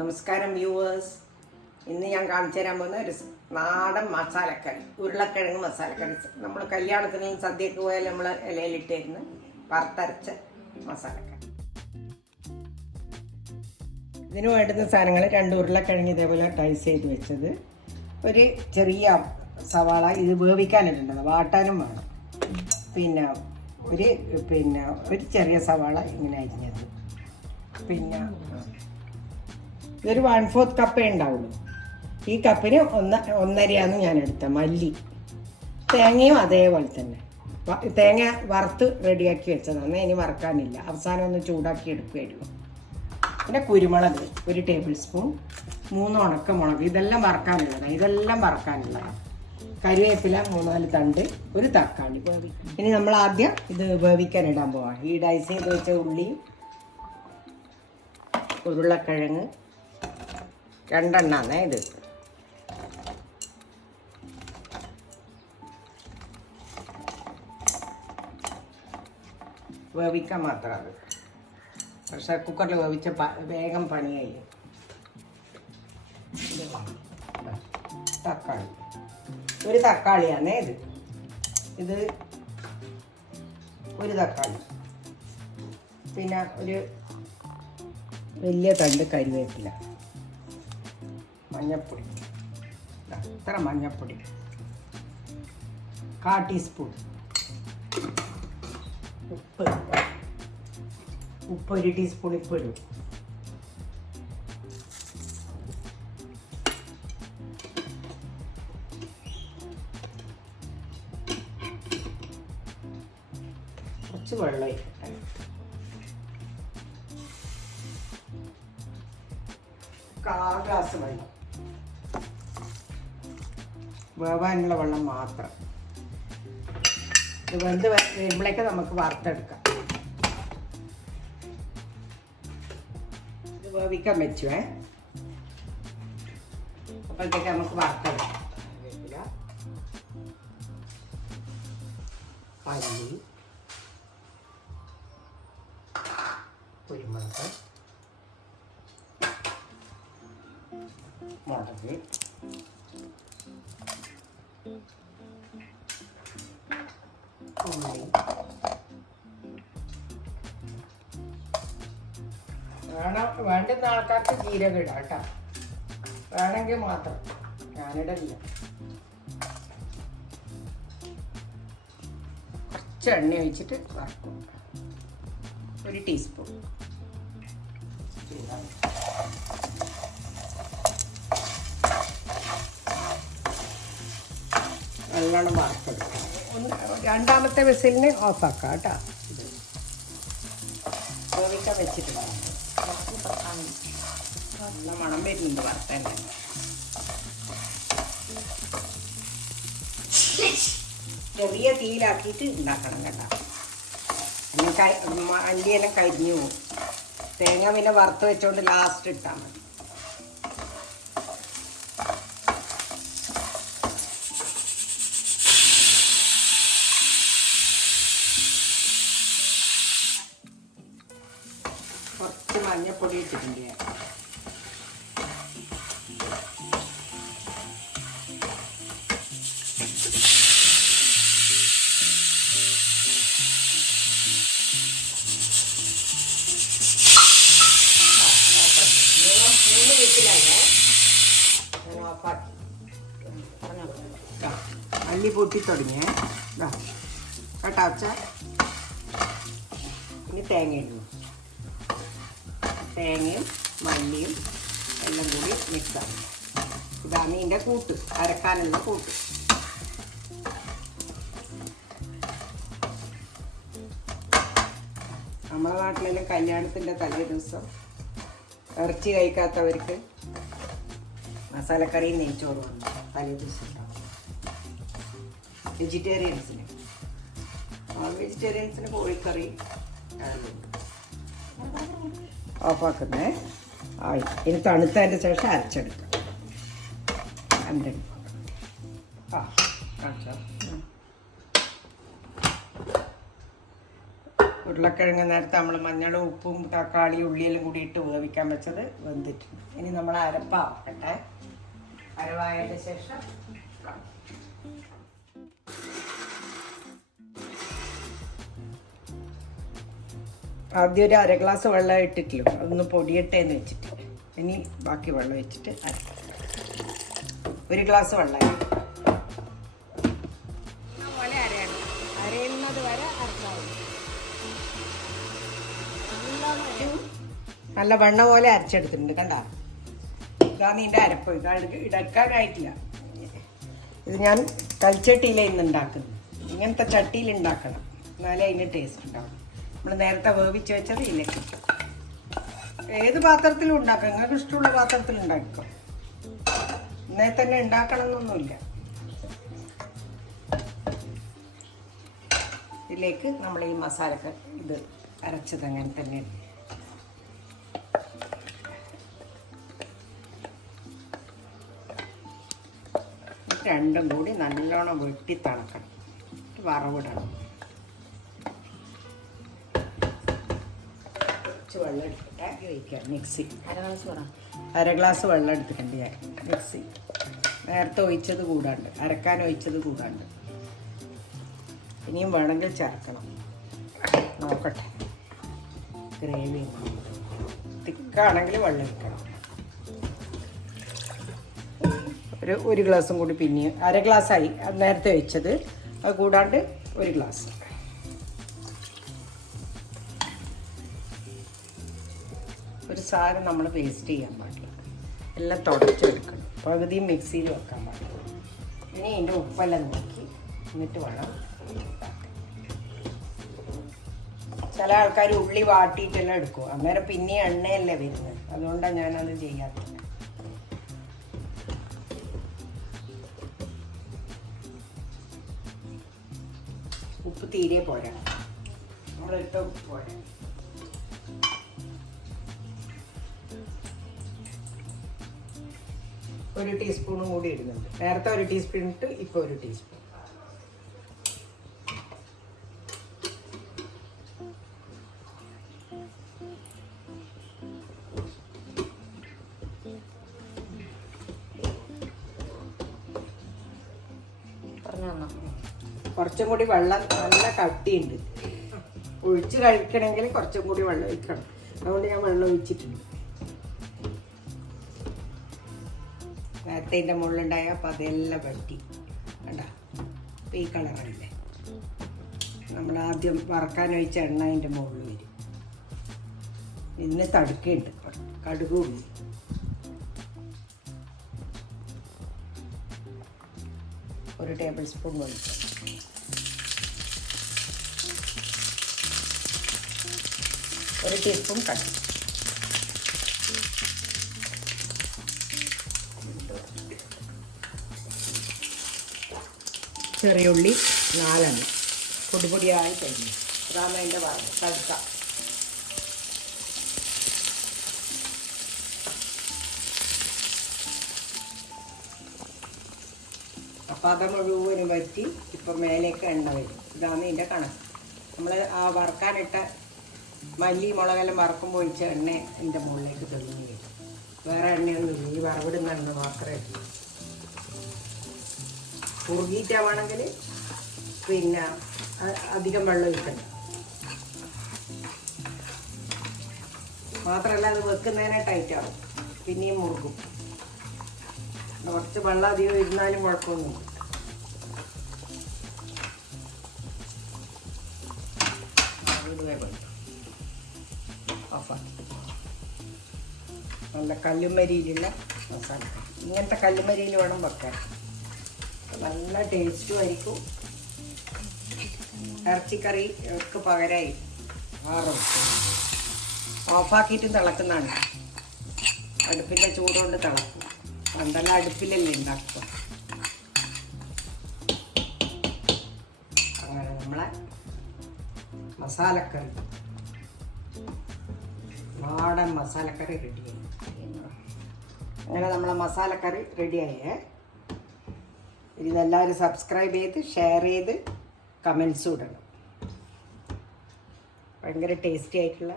നമസ്കാരം വ്യൂവേഴ്സ്. ഇന്ന് ഞാൻ കാണിച്ചു തരാൻ പോകുന്ന ഒരു നാടൻ മസാലക്കറി, ഉരുളക്കിഴങ്ങ് മസാലക്കറി. നമ്മൾ കല്യാണത്തിന് സദ്യക്ക് പോയാൽ നമ്മൾ ഇലയിലിട്ടായിരുന്നു വറുത്തരച്ച മസാലക്കറി. ഇതിന് വേണ്ടുന്ന സാധനങ്ങൾ 2 ഉരുളക്കിഴങ്ങ് ഇതേപോലെ ടൈസ് ചെയ്ത് വെച്ചത്, ഒരു ചെറിയ സവാള, ഇത് വേവിക്കാനിട്ടുണ്ടത്, വാട്ടാനും വേണം. പിന്നെ ഒരു ചെറിയ സവാള ഇങ്ങനെ അരിഞ്ഞത്. പിന്നെ ഇതൊരു 1/4 കപ്പേ ഉണ്ടാവുള്ളൂ. ഈ കപ്പിന് 1.5 ഞാൻ എടുത്ത മല്ലി. തേങ്ങയും അതേപോലെ തന്നെ തേങ്ങ വറുത്ത് റെഡിയാക്കി വെച്ചതാണ്, ഇനി വറക്കാനില്ല. അവസാനം ഒന്ന് ചൂടാക്കി എടുക്കുകയായിരുന്നു. പിന്നെ കുരുമുളക് 1 ടേബിൾ സ്പൂൺ, 3 ഉണക്കമുളക്, ഇതെല്ലാം വറക്കാനുള്ളതാണ്. കരിവേപ്പില 3-4 തണ്ട്, 1 തക്കാളി. ഇനി നമ്മൾ ആദ്യം ഇത് വേവിക്കാൻ ഇടാൻ പോവാം. ഈ ഡൈസ് ചെയ്ത് വെച്ച ഉള്ളി, ഉരുളക്കിഴങ്ങ് 2 എണ്ണമാണ് ഇത്. വേവിക്കാൻ മാത്രം അത്. പ്രഷർ കുക്കറിൽ വേവിച്ച വേഗം പണിയായി. തക്കാളി 1 തക്കാളിയാണ് ഇത്. 1 തക്കാളി. പിന്നെ ഒരു വലിയ തണ്ട് കരിവേപ്പില, മഞ്ഞൾപ്പൊടി, ഇത്ര മഞ്ഞൾപ്പൊടി, 1/4 ടീസ്പൂൺ ഉപ്പ്, 1 ടീസ്പൂൺ ഉപ്പ് ഇടും. കുറച്ച് വെള്ളം, 1/4 ഗ്ലാസ് വെള്ളം, വേവാനുള്ള വെള്ളം മാത്രം. ഇത് വെന്ത് വരുമ്പോഴേക്ക് നമുക്ക് വറുത്തെടുക്കാം. ഇത് വേവിക്കാൻ വെച്ചുവേ, അപ്പോഴത്തേക്ക് നമുക്ക് വറുത്തെടുക്കാം. മല്ലി, കുരുമുളക്, മുളക്, ഉള്ളി. വേണ്ടുന്ന ആൾക്കാർക്ക് ജീരകം ഇടാം കേട്ടോ, വേണമെങ്കിൽ മാത്രം. ഞാനിടല്ല. കുറച്ച് എണ്ണ ഒഴിച്ചിട്ട് വറക്കും, 1 ടീസ്പൂൺ. നല്ലോണം വറുത്തെടുക്കാം. രണ്ടാമത്തെ വിസിലിന് ഓഫാക്കാം കേട്ടോ. വേവിക്കാൻ വെച്ചിട്ടുണ്ടാകും. നല്ല മണം വരുന്നുണ്ട് വറുത്താൻ. ചെറിയ തീയിലാക്കിയിട്ട് ഉണ്ടാക്കണം കേട്ടോ. അല്ലിയെല്ലാം കരിഞ്ഞു പോകും. തേങ്ങ പിന്നെ വറുത്ത് വെച്ചോണ്ട് ലാസ്റ്റ് ഇട്ടാൽ മതി. കുറച്ച് മഞ്ഞപ്പൊടി ഇട്ടിട്ടുണ്ട് ഞാൻ. അല്ലി പൊട്ടി തുടങ്ങിയേ കേട്ടോ വച്ച. ഇനി തേങ്ങ ഇടുന്നു. തേങ്ങയും മല്ലിയും എല്ലാം കൂടി മിക്സാണ്. ഇതാണ് ഇതിൻ്റെ കൂട്ട്, അരക്കാനുള്ള കൂട്ട്. നമ്മുടെ നാട്ടിലെല്ലാം കല്യാണത്തിൻ്റെ തലേ ദിവസം ഇറച്ചി കഴിക്കാത്തവർക്ക് മസാലക്കറിയും നെയ്ച്ചോറും വന്നു തലേ ദിവസം ഉണ്ടാവും. വെജിറ്റേറിയൻസിന്, നോൺ വെജിറ്റേറിയൻസിന് കോഴിക്കറി ഓഫാക്കുന്നേ. ആയി. ഇനി തണുത്തതിൻ്റെ ശേഷം അരച്ചെടുക്കാം. ഉരുളക്കിഴങ്ങ് നേരത്തെ നമ്മൾ മഞ്ഞളും ഉപ്പും തക്കാളി ഉള്ളിയെല്ലാം കൂടി ഇട്ട് വേവിക്കാൻ വെച്ചത് വെന്തിട്ടുണ്ട്. ഇനി നമ്മൾ അരപ്പാക്കട്ടെ. അരവായതിന് ശേഷം ആദ്യം ഒരു 1/2 ഗ്ലാസ് വെള്ളം ഇട്ടിട്ടില്ലോ, അതൊന്ന് പൊടിയട്ടെ എന്ന് വെച്ചിട്ട് ഇനി ബാക്കി വെള്ളം വെച്ചിട്ട് അരക്കാം. 1 ഗ്ലാസ് വെള്ളം പോലെ അരയണം. അരയുന്നത് വരെ അരക്കാവും. നല്ല വെണ്ണ പോലെ അരച്ചെടുത്തിട്ടുണ്ട്. കണ്ട, ഇതാണ് ഇതിൻ്റെ അരപ്പ്. ഇടക്കാനായിട്ടില്ല. ഇത് ഞാൻ കൽച്ചട്ടിയിലാണ് ഇന്ന് ഉണ്ടാക്കുന്നത്. ഇങ്ങനത്തെ ചട്ടിയിൽ ഉണ്ടാക്കണം, എന്നാലേ അതിന് ടേസ്റ്റ് ഉണ്ടാവും. നമ്മൾ നേരത്തെ വേവിച്ച് വെച്ചത് ഇതിലേക്ക്. ഏത് പാത്രത്തിലും ഉണ്ടാക്കാം, നിങ്ങൾക്ക് ഇഷ്ടമുള്ള പാത്രത്തിൽ ഉണ്ടാക്കിക്കോ. ഇന്നേ തന്നെ ഉണ്ടാക്കണം എന്നൊന്നുമില്ല. ഇതിലേക്ക് നമ്മൾ ഈ മസാലക്ക് ഇത് അരച്ചത് അങ്ങനെ തന്നെ രണ്ടും കൂടി നല്ലോണം വെട്ടി തണക്കണം. വറവിടണം. കുറച്ച് വെള്ളം എടുത്തിട്ട് ഒഴിക്കാം. മിക്സി 1/2 ഗ്ലാസ് വെള്ളം എടുത്തിട്ടുണ്ട് ഞാൻ. മിക്സി നേരത്തെ ഒഴിച്ചത് കൂടാണ്ട്, അരക്കാൻ ഒഴിച്ചത് കൂടാണ്ട്. ഇനിയും വേണമെങ്കിൽ ചേർക്കണം. നോക്കട്ടെ, ഗ്രേവി തിക്കാണെങ്കിൽ വെള്ളം ഒഴിക്കണം. ഒരു ഗ്ലാസും കൂടി പിന്നെയും 1/2 ഗ്ലാസ്സായി നേരത്തെ ഒഴിച്ചത്. അത് കൂടാണ്ട് 1 ഗ്ലാസ്. ഒരു സാധനം നമ്മൾ വേസ്റ്റ് ചെയ്യാൻ പാടില്ല, എല്ലാം തുടച്ചെടുക്കണം. പകുതിയും മിക്സിയിൽ വെക്കാൻ പാടില്ല. ഇനി അതിൻ്റെ ഉപ്പെല്ലാം നോക്കി എന്നിട്ട് വേണം. ചില ആൾക്കാർ ഉള്ളി വാട്ടിയിട്ടെല്ലാം എടുക്കും, അന്നേരം പിന്നെ എണ്ണയല്ലേ വരുന്നത്. അതുകൊണ്ടാണ് ഞാനത് ചെയ്യാത്തത്. ഉപ്പ് തീരെ പോരാ, നമ്മളിട്ട ഉപ്പ് പോരാ. ഒരു ടീസ്പൂണും കൂടി ഇടുന്നുണ്ട്. നേരത്തെ 1 ടീസ്പൂൺ ഇട്ട് ഇപ്പോൾ 1 ടീസ്പൂൺ. കുറച്ചും കൂടി വെള്ളം നല്ല കട്ടിയുണ്ട്. ഒഴിച്ച് കഴിക്കണമെങ്കിൽ കുറച്ചും കൂടി വെള്ളം ഒഴിക്കണം. അതുകൊണ്ട് ഞാൻ വെള്ളം ഒഴിച്ചിട്ടുണ്ട്. നേരത്തെ ഇതിൻ്റെ മുകളിലുണ്ടായ അപ്പം അതെല്ലാം പറ്റി. കണ്ട, അപ്പം ഈ കളറില്ലേ, നമ്മൾ ആദ്യം വറക്കാൻ ഒഴിച്ച എണ്ണ അതിൻ്റെ മുകളിൽ വരും. ഇന്ന് തടുക്കുന്നുണ്ട്, കടുക് ഉള്ളി. ഒരു ടേബിൾ സ്പൂൺ ഒഴിച്ചു. ഒരു ടീസ്പൂൺ കടുക്. ചെറിയ ഉള്ളി 4 എണ്ണം പൊടിപൊടിയായി കഴിഞ്ഞു. അതാണ് അതിൻ്റെ കടുക്ക. അപ്പം അത് മുഴുവനും വറ്റി ഇപ്പം മേലേക്ക് എണ്ണ വരും. ഇതാണ് ഇതിൻ്റെ കണക്ക്. നമ്മൾ ആ വറുക്കാനിട്ട മല്ലി മുളകെല്ലാം വറക്കുമ്പോൾ ഒഴിച്ച എണ്ണ എൻ്റെ മുകളിലേക്ക് തെളിഞ്ഞ് വരും. വേറെ എണ്ണയൊന്നുമില്ല, ഈ വറവിടുന്ന എണ്ണ മാത്രമേ ഉള്ളൂ. കുറുകിയിട്ടാണെങ്കിൽ പിന്നെ അധികം വെള്ളം ഒഴിക്കണ്ട. മാത്രമല്ല അത് വെക്കുന്നതിനെ ടൈറ്റാവും, പിന്നെയും മുറുകും. കുറച്ച് വെള്ളം അധികം ഇരുന്നാലും കുഴപ്പമൊന്നുമില്ല. ഓഫാക്കി നല്ല കല്ലുമരിയിലുള്ള മസാല. ഇങ്ങനത്തെ കല്ലുമരിയിൽ വേണം വെക്കാൻ, നല്ല ടേസ്റ്റും ആയിരിക്കും. ഇറച്ചിക്കറി ഒക്കെ പകരമായി മാറും. ഓഫാക്കിയിട്ടും തിളക്കുന്നതാണ്. അടുപ്പിൻ്റെ ചൂടുകൊണ്ട് തിളക്കും. പണ്ടെല്ലാം അടുപ്പിലല്ലേ ഉണ്ടാക്കുക. അങ്ങനെ നമ്മളെ മസാലക്കറി, നാടൻ മസാലക്കറി റെഡിയായി. അങ്ങനെ നമ്മളെ മസാലക്കറി റെഡിയായേ. ഇതെല്ലാവരും സബ്സ്ക്രൈബ് ചെയ്ത് ഷെയർ ചെയ്ത് കമൻസും ഇടണം. ഭയങ്കര ടേസ്റ്റി ആയിട്ടുള്ള